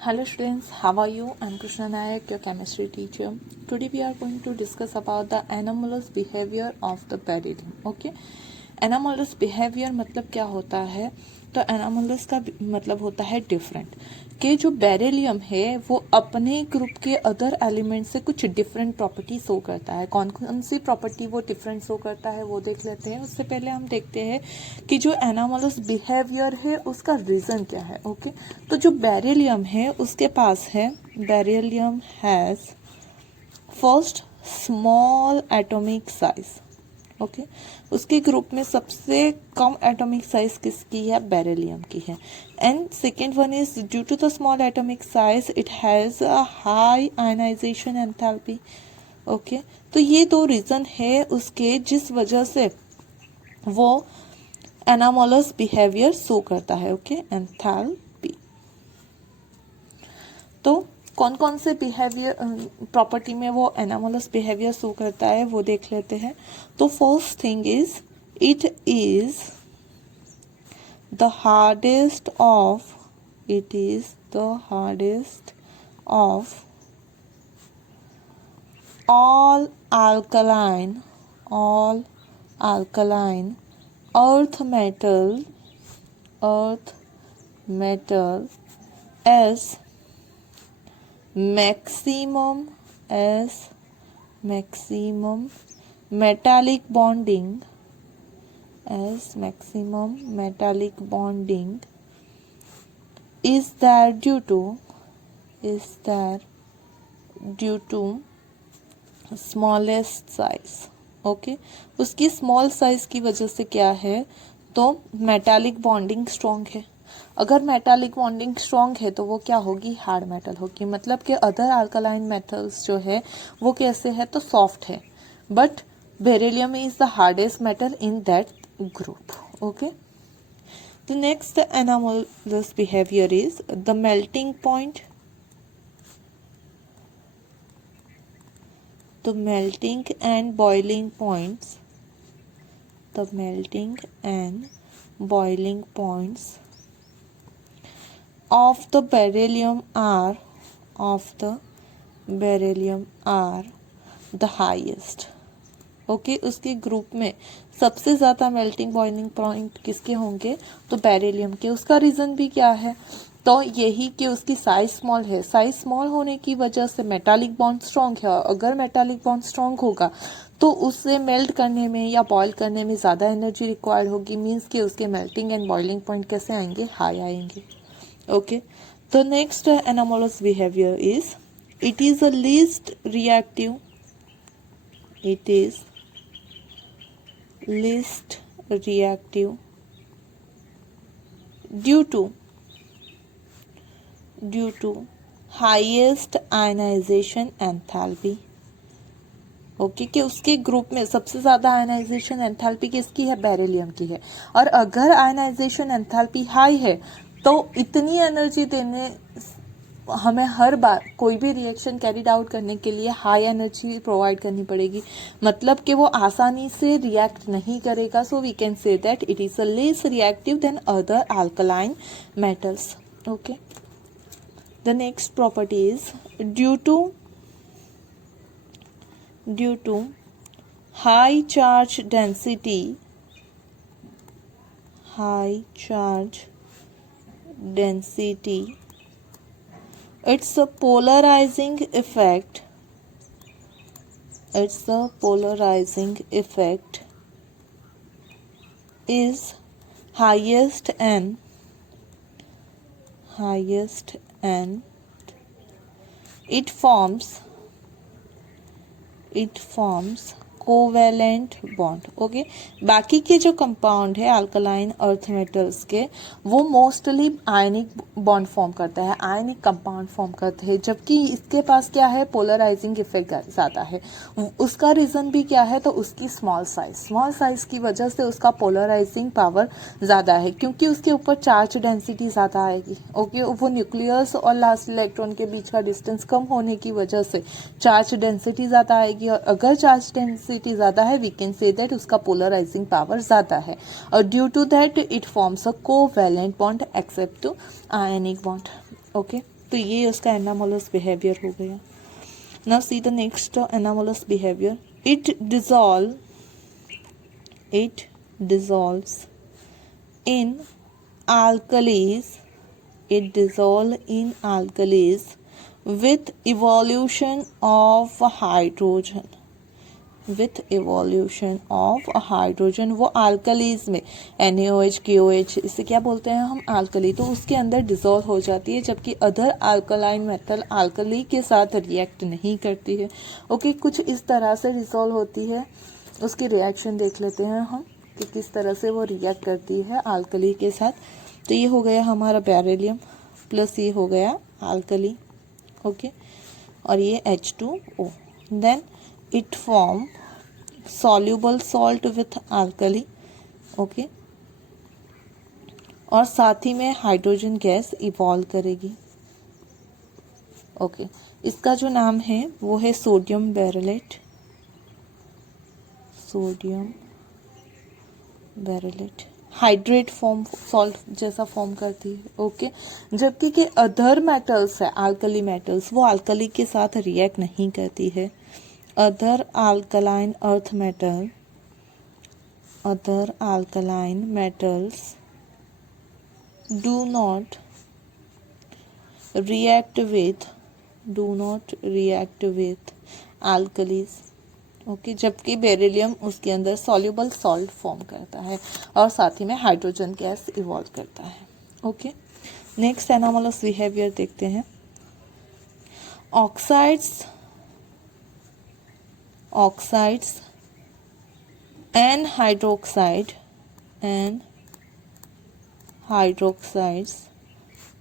Hello students, how are you? I'm Krishna Nayak, your chemistry teacher. Today we are going to discuss about the anomalous behavior of the beryllium. Okay? Anomalous behavior मतलब क्या होता है? तो anomalous का मतलब होता है different, कि जो बेरिलियम है वो अपने ग्रुप के अदर एलिमेंट से कुछ डिफरेंट प्रॉपर्टी शो करता है। कौन कौन सी प्रॉपर्टी वो डिफरेंट शो करता है वो देख लेते हैं। उससे पहले हम देखते हैं कि जो एनामोलस बिहेवियर है उसका रीज़न क्या है। ओके, तो जो बेरिलियम है उसके पास है, beryllium has first small atomic size. Okay, उसके ग्रुप में सबसे कम एटॉमिक साइज किसकी है? बेरिलियम की है। And second one is due to the small atomic size it has a high ionization enthalpy. Okay, तो ये दो रीज़न है उसके जिस वजह से वो एनामोलस बिहेवियर शो करता है। Okay, enthalpy. तो कौन कौन से बिहेवियर प्रॉपर्टी में वो एनामोलस बिहेवियर शो करता है वो देख लेते हैं। तो first thing is it is the hardest of all alkaline earth metal as maximum metallic bonding is there due to smallest size. Okay, उसकी स्मॉल साइज की वजह से क्या है? तो मेटालिक बॉन्डिंग स्ट्रॉन्ग है। अगर मेटालिक बॉन्डिंग स्ट्रॉन्ग है तो वो क्या होगी? हार्ड मेटल होगी। मतलब कि अदर अल्कलाइन मेटल्स जो है वो कैसे है? तो सॉफ्ट है, but beryllium is the hardest metal in that group. Okay, the next anomalous behavior is the melting point the melting and boiling points of the beryllium are the highest। Okay, उसके group में सबसे ज़्यादा melting boiling point किसके होंगे? तो beryllium के। उसका reason भी क्या है? तो यही कि उसकी साइज स्मॉल है। साइज स्मॉल होने की वजह से मेटालिक बॉन्ड स्ट्रॉन्ग है, और अगर मेटालिक बॉन्ड स्ट्रॉन्ग होगा तो उससे मेल्ट करने में या बॉयल करने में ज़्यादा एनर्जी रिक्वायर्ड होगी। मीन्स कि उसके मेल्टिंग एंड बॉइलिंग पॉइंट कैसे आएंगे? हाई आएंगे। ओके, तो next anomalous behaviour is it is a least reactive due to highest ionization enthalpy। Okay, कि उसके ग्रुप में सबसे ज्यादा आयनाइजेशन एंथैल्पी किसकी है? बेरिलियम की है। और अगर आयनाइजेशन एंथैल्पी हाई है तो इतनी एनर्जी देने, हमें हर बार कोई भी रिएक्शन कैरिड आउट करने के लिए हाई एनर्जी प्रोवाइड करनी पड़ेगी। मतलब कि वो आसानी से रिएक्ट नहीं करेगा। So we can say that it is a less reactive than other alkaline metals. Okay, the next property is due to high charge density its a polarizing effect is highest and it forms covalent bond. Okay, बाकी के जो compound है alkaline earth metals के, वो mostly ionic bond form करता है, ionic compound form करते हैं, जबकि इसके पास क्या है? पोलराइजिंग इफेक्ट ज़्यादा है। उसका रीज़न भी क्या है? तो उसकी स्मॉल साइज की वजह से उसका पोलराइजिंग पावर ज़्यादा है, क्योंकि उसके ऊपर चार्ज डेंसिटी ज़्यादा आएगी। ओके, वो न्यूक्लियस और लास्ट इलेक्ट्रॉन के बीच का डिस्टेंस कम होने की वजह से चार्ज डेंसिटी ज़्यादा आएगी, और अगर चार्ज डेंसिटी ज़्यादा है वी कैन से दैट उसका पोलराइजिंग पावर ज़्यादा है, और due to that it forms a covalent bond except to ionic bond. Okay, तो ये उसका एनामोलस बिहेवियर हो गया। Now see the next anomalous behaviour. It dissolves in alkalis, it dissolves in alkalis with evolution of hydrogen, with evolution of hydrogen। वो alkalis में NaOH KOH इसे क्या बोलते हैं हम, alkali, तो उसके अंदर डिजोल्व हो जाती है, जबकि अदर अल्कलाइन मेटल alkali के साथ रिएक्ट नहीं करती है। ओके, कुछ इस तरह से डिजोल्व होती है। उसकी रिएक्शन देख लेते हैं हम कि किस तरह से वो रिएक्ट करती है alkali के साथ। तो ये हो गया हमारा बेरिलियम प्लस ये हो गया alkali। ओके, और ये H2O। Then it form soluble salt with alkali। Okay, और साथ ही में हाइड्रोजन गैस इवॉल्व करेगी। ओके, इसका जो नाम है वो है sodium beryllate, sodium beryllate. Hydrate form salt जैसा फॉर्म करती है। ओके, जबकि के अदर मेटल्स है अल्कली मेटल्स, वो अल्कली के साथ रिएक्ट नहीं करती है। other alkaline earth metal, other alkaline metals do not react with alkalis। Okay, जबकि बेरिलियम उसके अंदर सॉल्युबल सॉल्ट फॉर्म करता है और साथ ही में हाइड्रोजन गैस इवॉल्व करता है। ओके, नेक्स्ट एनामोलस बिहेवियर देखते हैं। Oxides and hydroxides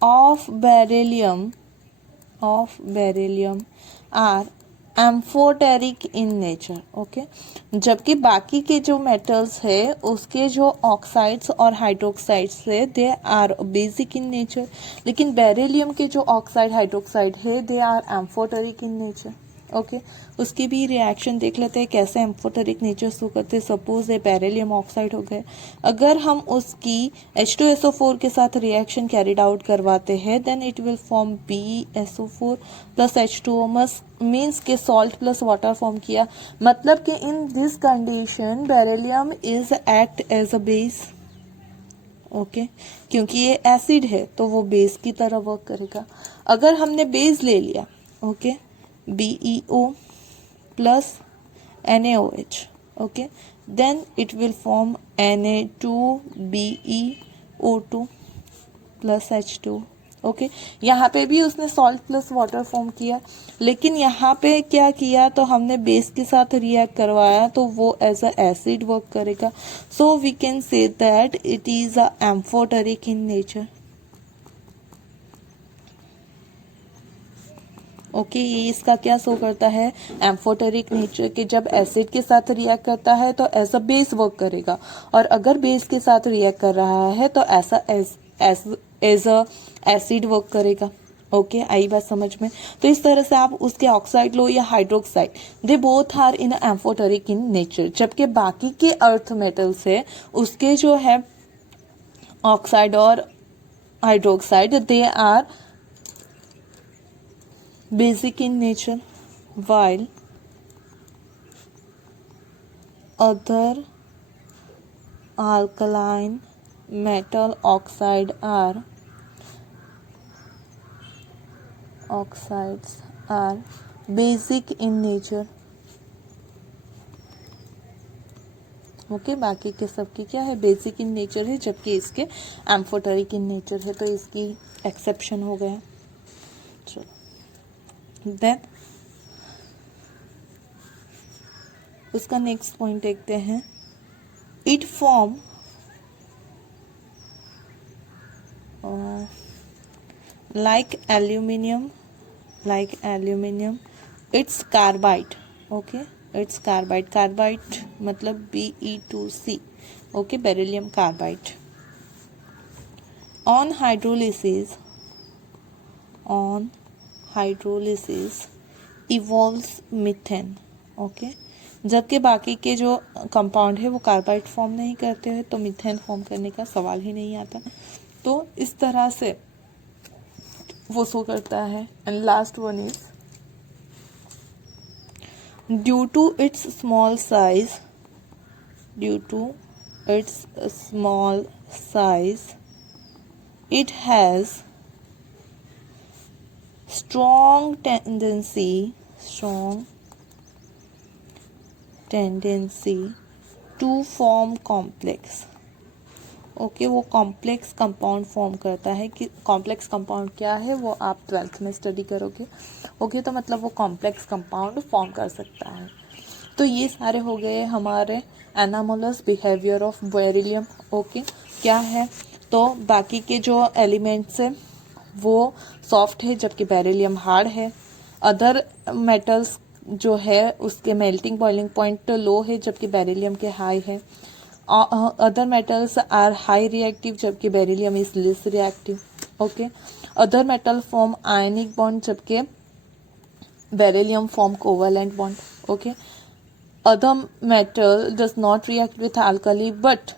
of beryllium are amphoteric in nature. Okay, जबकि बाकी के जो मेटल्स है उसके जो ऑक्साइड्स और हाइड्रोक्साइड्स है they are basic in nature, लेकिन बेरिलियम के जो ऑक्साइड हाइड्रोक्साइड है they are amphoteric in nature. Okay, उसकी भी रिएक्शन देख लेते हैं कैसे एम्फोटेरिक नेचर शो करते हैं। सपोज ये बेरिलियम ऑक्साइड हो गए, अगर हम उसकी H2SO4 के साथ रिएक्शन कैरिड आउट करवाते हैं then it will form BSO4 plus H2O means के सॉल्ट प्लस वाटर फॉर्म किया। मतलब कि in this condition beryllium is act as a base. Okay, क्योंकि ये एसिड है तो वो बेस की तरह वर्क करेगा। अगर हमने बेस ले लिया, okay, BeO plus NaOH, okay, then it will form Na2BeO2 plus H2। Okay, यहाँ पे भी उसने सॉल्ट प्लस वाटर फॉर्म किया, लेकिन यहाँ पे क्या किया तो हमने बेस के साथ रिएक्ट करवाया तो वो एज अ एसिड वर्क करेगा। So we can say that it is a amphoteric in nature. Okay, ये इसका क्या शो करता है, एम्फोटेरिक नेचर के जब एसिड के साथ रिएक्ट करता है तो एज अ बेस वर्क करेगा, और अगर बेस के साथ रिएक्ट कर रहा है तो ऐसा एज अ एसिड वर्क करेगा। ओके, आई बात समझ में। तो इस तरह से आप उसके ऑक्साइड लो या hydroxide, they both are in amphoteric in nature, जबकि बाकी के अर्थ मेटल्स है उसके जो है ऑक्साइड और hydroxide they are basic in nature, while other alkaline metal oxides are basic in nature। Okay, बाकी के सबकी क्या है, बेसिक इन नेचर है, जबकि इसके एम्फोटेरिक इन नेचर है, तो इसकी एक्सेप्शन हो गया। चलो देन उसका नेक्स्ट पॉइंट देखते हैं। It form like aluminium, it's carbide। okay, it's carbide मतलब Be2C। okay, beryllium carbide on hydrolysis evolves methane। okay, जबकि बाकी के जो कंपाउंड है वो कार्बाइड फॉर्म नहीं करते हैं तो मीथेन फॉर्म करने का सवाल ही नहीं आता। तो इस तरह से वो शो करता है। And last one is due to its small size, due to its small size it has strong tendency to form complex। Okay वो कॉम्प्लेक्स कंपाउंड फॉर्म करता है। कि कॉम्प्लेक्स कंपाउंड क्या है वो आप 12th में स्टडी करोगे। ओके तो मतलब वो कॉम्प्लेक्स कंपाउंड फॉर्म कर सकता है। तो ये सारे हो गए हमारे anomalous behaviour of beryllium. Okay क्या है, तो बाकी के जो एलिमेंट्स है वो सॉफ्ट है जबकि बेरिलियम हार्ड है। अदर मेटल्स जो है उसके मेल्टिंग बॉइलिंग पॉइंट लो है जबकि बेरिलियम के हाई है। Other metals are high reactive जबकि beryllium is less reactive. Okay other metal form ionic bond जबकि beryllium form covalent bond. Okay other metal does not react with alkali but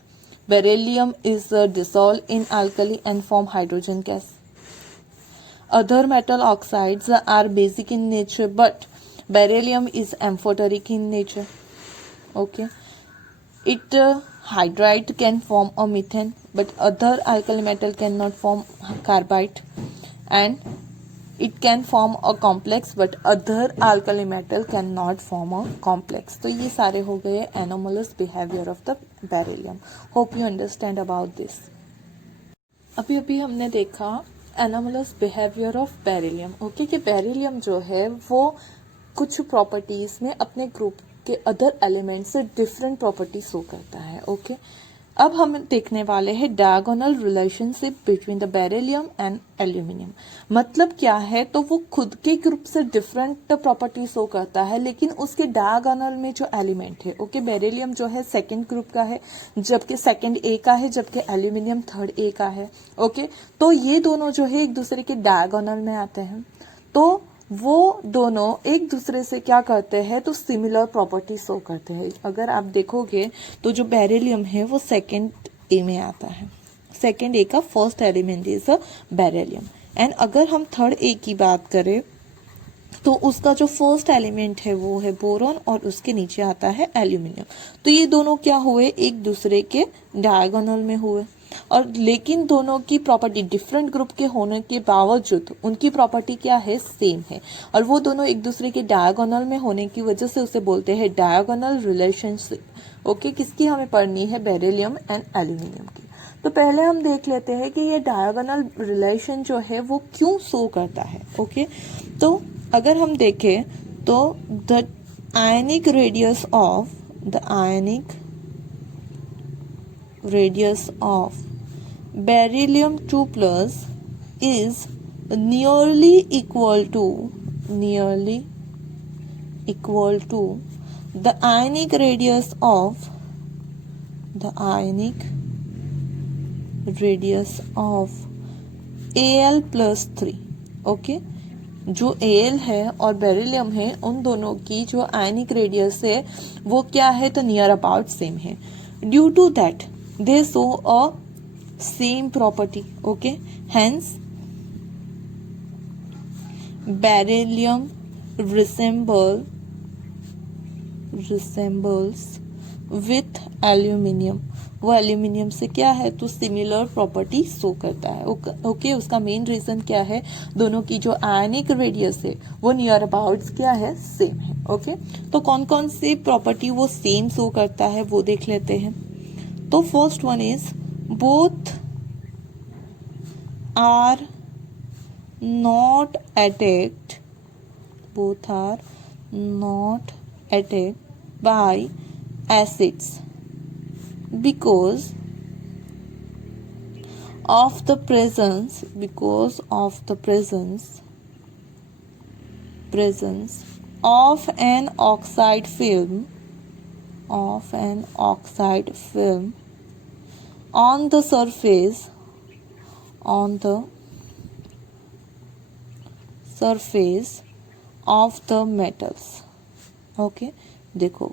beryllium is dissolved in alkali and form hydrogen gas. Other metal oxides are basic in nature but beryllium is amphoteric in nature. Okay it hydride can form a methane but other alkali metal cannot form carbide, and it can form a complex but other alkali metal cannot form a complex। तो ये सारे हो गए anomalous behavior of the beryllium। hope you understand about this। अभी अभी हमने देखा anomalous behavior of beryllium। Okay कि बेरिलियम जो है वो कुछ प्रॉपर्टीज में अपने ग्रुप के अदर एलिमेंट से डिफरेंट प्रॉपर्टी शो करता है। ओके अब हम देखने वाले हैं diagonal relationship between the beryllium and aluminium. मतलब क्या है, तो वो खुद के ग्रुप से डिफरेंट प्रॉपर्टी शो करता है लेकिन उसके डायगोनल में जो एलिमेंट है, ओके बेरिलियम जो है सेकंड ग्रुप का है जबकि सेकंड ए का है जबकि एल्यूमिनियम थर्ड ए का है। ओके तो ये दोनों जो है एक दूसरे के डायगोनल में आते हैं, तो वो दोनों एक दूसरे से क्या करते हैं, तो सिमिलर प्रॉपर्टी शो करते हैं। अगर आप देखोगे तो जो बेरिलियम है वो सेकंड ए में आता है। सेकंड ए का first element is a beryllium. And अगर हम थर्ड ए की बात करें तो उसका जो फर्स्ट एलिमेंट है वो है बोरॉन और उसके नीचे आता है एल्यूमिनियम। तो ये दोनों क्या हुए, एक दूसरे के डायगोनल में हुए, और लेकिन दोनों की प्रॉपर्टी डिफरेंट ग्रुप के होने के बावजूद उनकी प्रॉपर्टी क्या है, सेम है। और वो दोनों एक दूसरे के डायगोनल में होने की वजह से उसे बोलते हैं डायगोनल रिलेशनशिप। ओके किसकी हमें पढ़नी है, बेरिलियम एंड एल्यूमिनियम की। तो पहले हम देख लेते हैं कि ये डायगोनल रिलेशन जो है वो क्यों शो करता है। ओके तो अगर हम देखें तो the ionic radius of beryllium 2 plus is nearly equal to the ionic radius of Al plus 3। Okay जो Al है और बेरिलियम है उन दोनों की जो आयनिक रेडियस है वो क्या है, तो नियर अबाउट सेम है। Due to that they show a same property। okay hence beryllium resembles with aluminium। वो एल्यूमिनियम से क्या है, तो सिमिलर प्रॉपर्टी शो करता है। ओके उसका मेन रीजन क्या है, दोनों की जो आयनिक रेडियस है वो नियर अबाउट क्या है, सेम है। ओके तो कौन कौन सी प्रॉपर्टी वो सेम शो करता है वो देख लेते हैं। तो first one is both are not attacked by acids because of the presence of an oxide film on the surface of the metals। देखो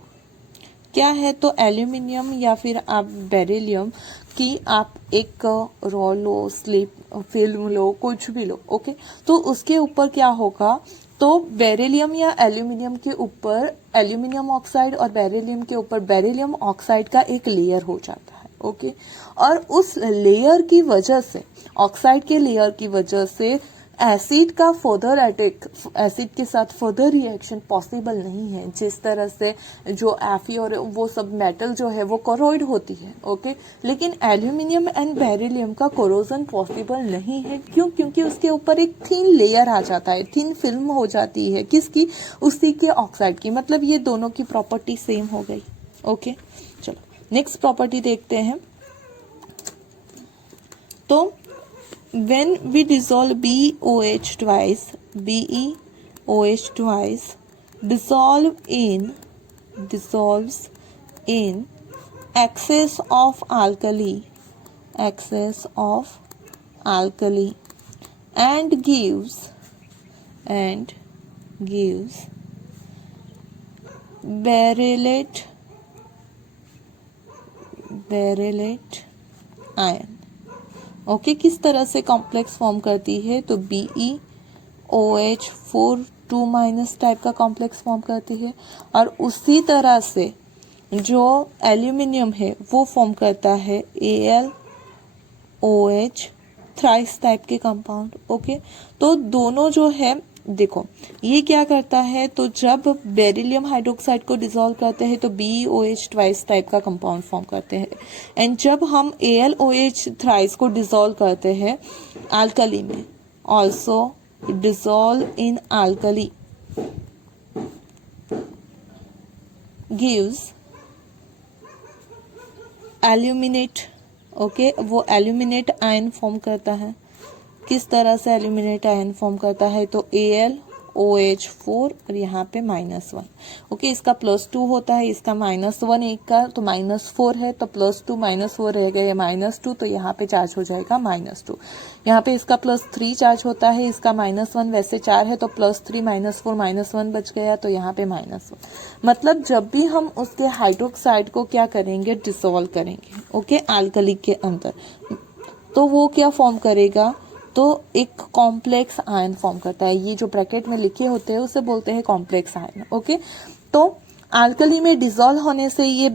क्या है, तो एल्यूमिनियम या फिर आप बेरिलियम कि आप एक रॉ लो, स्लिप फिल्म लो, कुछ भी लो, ओके, तो उसके ऊपर क्या होगा, तो बेरिलियम या एल्यूमिनियम के ऊपर एल्यूमिनियम ऑक्साइड और बेरिलियम के ऊपर बेरिलियम ऑक्साइड का एक लेयर हो जाता है, ओके। और उस लेयर की वजह से, ऑक्साइड के लेयर की वजह से एसिड का फर्दर अटैक, एसिड के साथ फर्दर रिएक्शन पॉसिबल नहीं है, जिस तरह से जो एफी और वो सब मेटल जो है वो कोरोइड होती है, ओके। लेकिन एल्यूमिनियम एंड बेरिलियम का कोरोजन पॉसिबल नहीं है, क्यों? क्योंकि उसके ऊपर एक थिन लेयर आ जाता है, थिन फिल्म हो जाती है, किसकी? उसी के ऑक्साइड की। मतलब ये दोनों की प्रॉपर्टी सेम हो गई, ओके। चलो नेक्स्ट प्रॉपर्टी देखते हैं। तो when we dissolve BOH twice, BeOH twice dissolves in excess of alkali and gives berylate ion, okay. किस तरह से कॉम्प्लेक्स फॉर्म करती है, तो BeOH4 2 माइनस टाइप का कॉम्प्लेक्स फॉर्म करती है। और उसी तरह से जो एल्यूमिनियम है वो फॉर्म करता है AlOH थ्राइस टाइप के कंपाउंड, ओके। तो दोनों जो है, देखो ये क्या करता है, तो जब बेरिलियम हाइड्रोक्साइड को डिसॉल्व करते हैं तो BeOH ट्वाइस टाइप का कंपाउंड फॉर्म करते हैं। एंड जब हम AlOH थ्राइस को डिसॉल्व करते हैं अल्कली में, also dissolve in alkali gives aluminate, okay. वो एल्यूमिनेट आयन फॉर्म करता है। किस तरह से एल्यूमिनेट आयन फॉर्म करता है, तो AlOH4 और यहाँ पे -1, ओके। इसका +2 होता है, इसका -1 एक का, तो -4 है, तो +2 -4 रह गया -2, तो यहाँ पे चार्ज हो जाएगा -2। यहाँ पे इसका +3 चार्ज होता है, इसका -1 वैसे 4 है, तो +3 -4 -1 बच गया, तो यहाँ पे -1। मतलब जब भी हम उसके हाइड्रोक्साइड को क्या करेंगे, डिसॉल्व करेंगे, ओके, अल्कली के अंदर, तो वो क्या फॉर्म करेगा, तो एक कॉम्प्लेक्स आयन फॉर्म करता है। ये जो ब्रैकेट में लिखे होते हैं उसे बोलते हैं कॉम्प्लेक्स आयन, ओके। तो अल्कली में डिसॉल्व होने से ये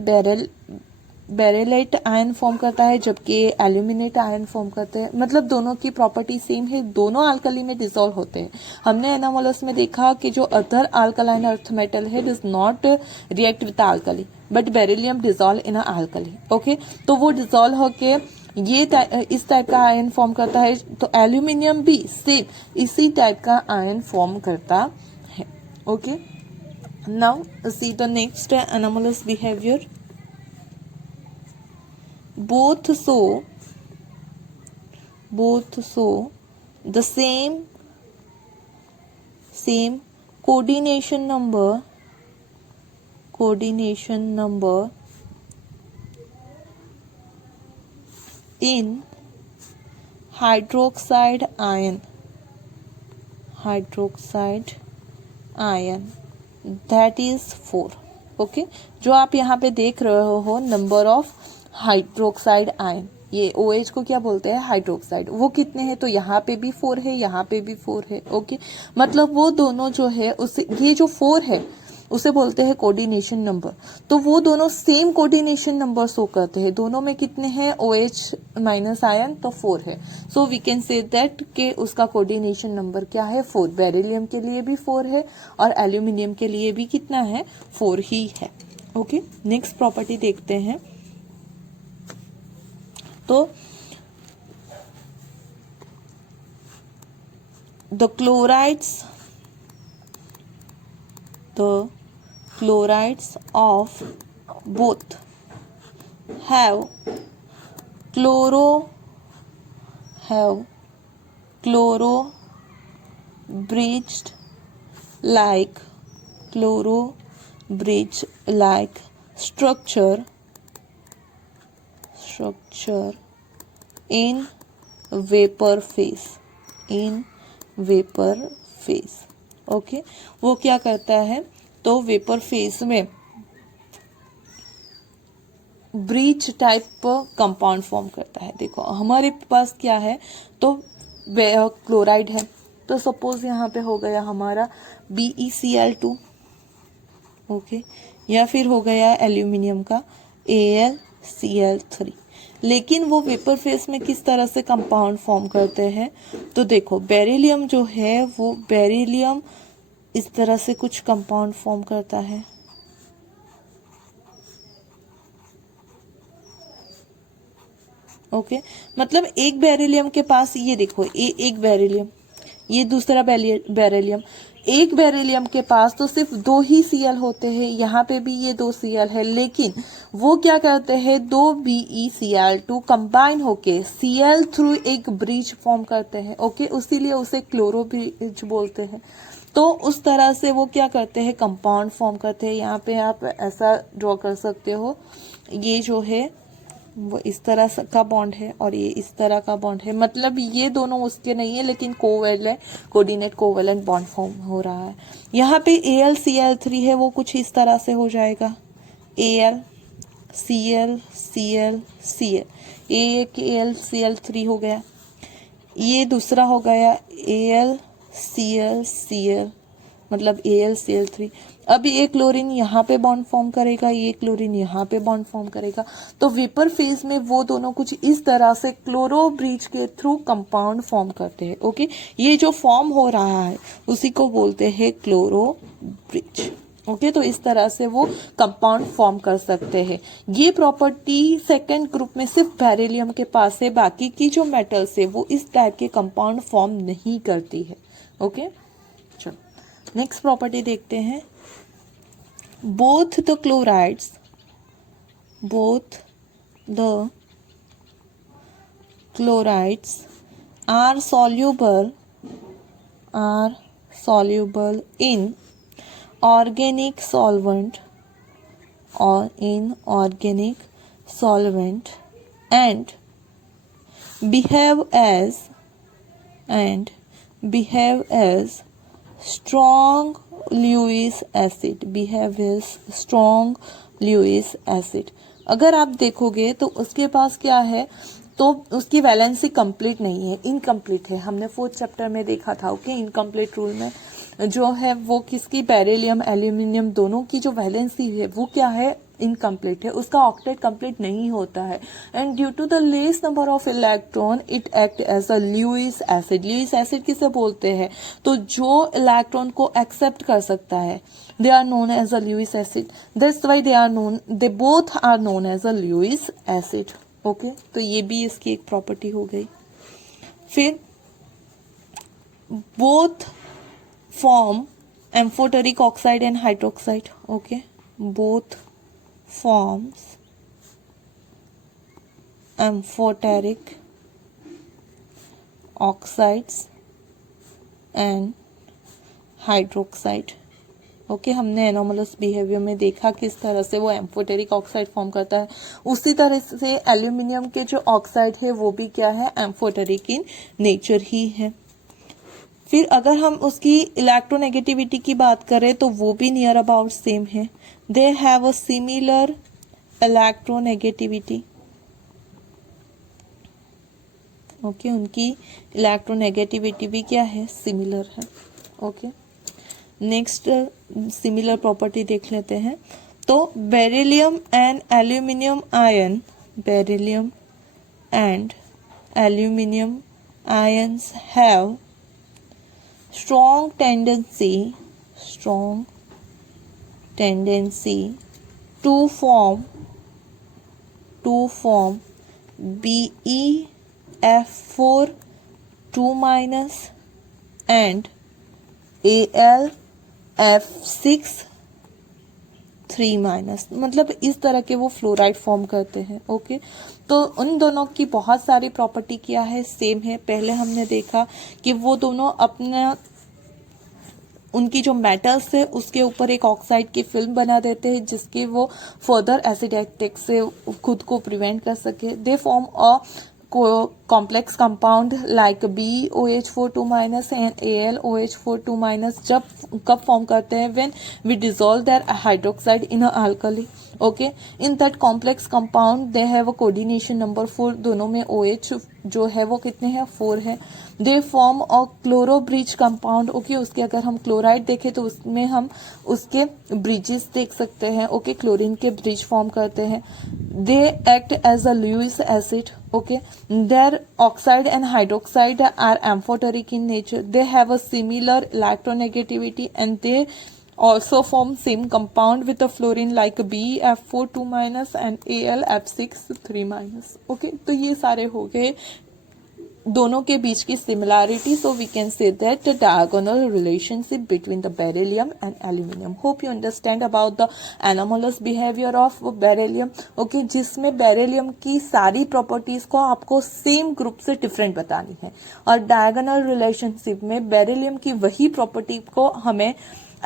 बेरिलेट आयन फॉर्म करता है, जबकि एल्यूमिनेट आयन फॉर्म करते हैं। मतलब दोनों की प्रॉपर्टी सेम है, दोनों अल्कली में डिसॉल्व होते हैं। हमने एनामोलस में देखा कि जो अदर अल्कलाइन अर्थ मेटल है does not react with alkali, but beryllium dissolve in alkali, okay. तो वो डिसॉल्व होके ये इस टाइप का आयन फॉर्म करता है, तो एल्यूमिनियम भी सेम इसी टाइप का आयन फॉर्म करता है, okay. Now see the next anomalous behavior. both show the same coordination number in hydroxide ion, that is 4, okay. जो आप यहाँ पे देख रहे हो नंबर ऑफ हाइड्रोक्साइड आयन, ये OH को क्या बोलते हैं, हाइड्रोक्साइड, वो कितने हैं, तो यहाँ पे भी 4 है, यहाँ पे भी 4 है, ओके। मतलब वो दोनों जो है उसे, ये जो 4 है उसे बोलते हैं कोऑर्डिनेशन नंबर। तो वो दोनों सेम कोऑर्डिनेशन नंबर शो करते हैं। दोनों में कितने हैं, OH माइनस आयन, तो 4 है। So we can say that कि उसका कोऑर्डिनेशन नंबर क्या है, 4। बेरिलियम के लिए भी 4 है और एल्यूमिनियम के लिए भी कितना है, 4 ही है, ओके। नेक्स्ट प्रॉपर्टी देखते हैं। तो the chlorides of both have chloro bridge like structure in vapor phase, okay. वो क्या करता है, तो वेपर फेज में ब्रीच टाइप कंपाउंड फॉर्म करता है। देखो हमारे पास क्या है, तो क्लोराइड है, तो सपोज यहाँ पे हो गया हमारा BeCl2, ओके, या फिर हो गया एल्यूमिनियम का AlCl3। लेकिन वो वेपर फेस में किस तरह से कंपाउंड फॉर्म करते हैं, तो देखो बेरिलियम जो है वो बेरिलियम इस तरह से कुछ कंपाउंड फॉर्म करता है, ओके। मतलब एक बेरिलियम के पास ये देखो एक बेरिलियम, ये दूसरा बेरिलियम, एक बेरिलियम के पास तो सिर्फ 2 ही Cl होते हैं, यहाँ पे भी ये 2 Cl है, लेकिन वो क्या करते हैं, 2 BeCl2 कंबाइन होके Cl थ्रू एक ब्रिज फॉर्म करते हैं, ओके, इसीलिए उसे क्लोरो ब्रिज बोलते हैं। तो उस तरह से वो क्या करते हैं, कंपाउंड फॉर्म करते हैं। यहाँ पे आप ऐसा ड्रॉ कर सकते हो, ये जो है वो इस तरह का बॉन्ड है और ये इस तरह का बॉन्ड है, मतलब ये दोनों उसके नहीं है, लेकिन कोऑर्डिनेट कोवेलेंट बॉन्ड फॉर्म हो रहा है। यहाँ पे AlCl3 है, वो कुछ इस तरह से हो जाएगा, AlCl Cl Cl, एक AlCl3 हो गया, ये दूसरा हो गया AlCl Cl, मतलब AlCl3। अब ये क्लोरीन यहाँ पे बॉन्ड फॉर्म करेगा, ये क्लोरीन यहाँ पे बॉन्ड फॉर्म करेगा, तो वेपर फेज में वो दोनों कुछ इस तरह से क्लोरो ब्रिज के थ्रू कंपाउंड फॉर्म करते हैं, ओके। ये जो फॉर्म हो रहा है उसी को बोलते हैं क्लोरो ब्रिज, ओके। तो इस तरह से वो कंपाउंड फॉर्म कर सकते हैं। ये प्रॉपर्टी सेकंड ग्रुप में सिर्फ बेरिलियम के पास है, बाकी की जो मेटल्स है वो इस टाइप के कंपाउंड फॉर्म नहीं करती है, ओके। चलो नेक्स्ट प्रॉपर्टी देखते हैं। both the chlorides are soluble in organic solvent and behave as strong Lewis acid। अगर आप देखोगे तो उसके पास क्या है, तो उसकी वैलेंसी कंप्लीट नहीं है, इनकम्प्लीट है। हमने 4th चैप्टर में देखा था, ओके। इनकम्प्लीट रूल में जो है वो किसकी, बेरिलियम एल्यूमिनियम दोनों की जो वैलेंसी है वो क्या है, इनकम्प्लीट है, उसका ऑक्टेट कंप्लीट नहीं होता है। And due to the less number of electron it act as a Lewis acid. Lewis acid किसे बोलते हैं, तो जो इलेक्ट्रॉन को एक्सेप्ट कर सकता है, they are known as a Lewis acid, that's why they both are known as a Lewis acid, okay. तो ये भी इसकी एक प्रॉपर्टी हो गई। फिर both form amphoteric oxide and hydroxide, okay. Both forms amphoteric oxides and hydroxide, okay. हमने anomalous behaviour में देखा किस तरह से वो एम्फोटेरिक ऑक्साइड फॉर्म करता है, उसी तरह से एल्यूमिनियम के जो ऑक्साइड है वो भी क्या है, एम्फोटेरिक इन नेचर ही है। फिर अगर हम उसकी इलेक्ट्रोनेगेटिविटी की बात करें तो वो भी नियर अबाउट सेम है, दे have a similar electronegativity, okay. उनकी इलेक्ट्रोनेगेटिविटी भी क्या है, सिमिलर है, ओके। नेक्स्ट सिमिलर प्रॉपर्टी देख लेते हैं। तो beryllium and aluminium ions have strong tendency to form BeF4 2- and AlF6 3-, मतलब इस तरह के वो फ्लोराइड फॉर्म करते हैं, ओके। तो उन दोनों की बहुत सारी प्रॉपर्टी क्या है, सेम है। पहले हमने देखा कि वो दोनों अपना उनकी जो मेटल्स है उसके ऊपर एक ऑक्साइड की फिल्म बना देते हैं जिसके वो फर्दर एसिड अटैक से खुद को प्रिवेंट कर सके। They form a complex compound like BOH4 2- and AlOH4 2- जब कब फॉर्म करते हैं, when we dissolve their hydroxide in a alkali. Okay, in that complex compound they have a coordination number 4, दोनों में OH जो है वो कितने हैं, 4 है. They form a chloro bridge compound. Okay, उसके अगर हम क्लोराइड देखें तो उसमें हम उसके ब्रिजेस देख सकते हैं. ओके, क्लोरीन के ब्रिज फॉर्म करते हैं. They act as a Lewis acid. Okay, their oxide and hydroxide are amphoteric in nature. They have a similar electronegativity and they also form same compound with a fluorine like BF4 2- and AlF6 3-. Okay, तो ये सारे हो गए दोनों के बीच की similarity. So we can say that the diagonal relationship between the beryllium and aluminium. Hope you understand about the anomalous behaviour of beryllium. Okay, जिसमें बेरिलियम की सारी प्रॉपर्टीज को आपको सेम ग्रुप से डिफरेंट बतानी है, और डायगोनल रिलेशनशिप में बेरिलियम की वही प्रॉपर्टी को हमें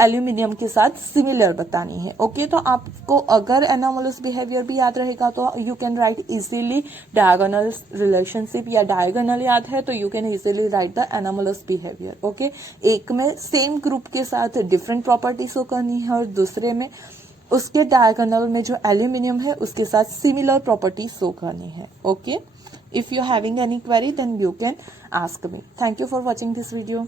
एल्यूमिनियम के साथ सिमिलर बतानी है. ओके, तो आपको अगर एनोमलस बिहेवियर भी याद रहेगा तो you can write easily diagonal relationship, या डायगोनल याद है तो you can easily right the anomalous behaviour. Okay, एक में सेम ग्रुप के साथ डिफरेंट प्रॉपर्टीज को करनी है, और दूसरे में उसके डायगोनल में जो एल्यूमिनियम है उसके साथ सिमिलर प्रॉपर्टीज शो करनी है. Okay, if you having any query then you can ask me. Thank you for watching this video.